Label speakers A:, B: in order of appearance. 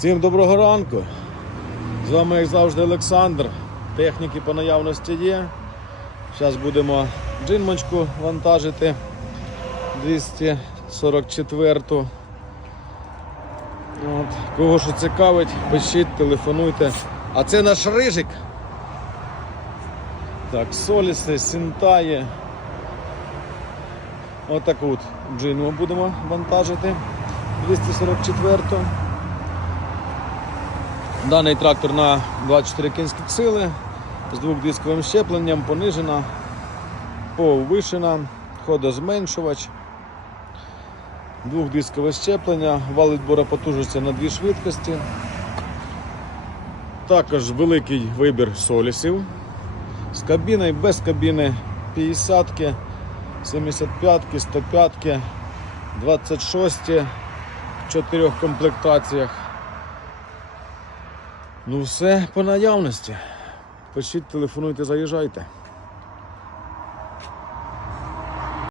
A: Всім доброго ранку. З вами, як завжди, Олександр. Техніки по наявності є. Зараз будемо джинмочку вантажити 244. От. Кого що цікавить, пишіть, телефонуйте. А це наш рижик. Так, соліси, сінтає. Отаку от джинму будемо вантажити. 244. Даний трактор на 24 кінські сили з двохдисковим щепленням, понижена, повишена, ходозменшувач, двохдискове щеплення, вал відбору потужності на дві швидкості. Також великий вибір солісів з кабіною, без кабіни 50-ки, 75-ки, 105-ки, 26-ки в чотирьох комплектаціях. Ну все по наявності. Пишіть, телефонуйте, заїжджайте.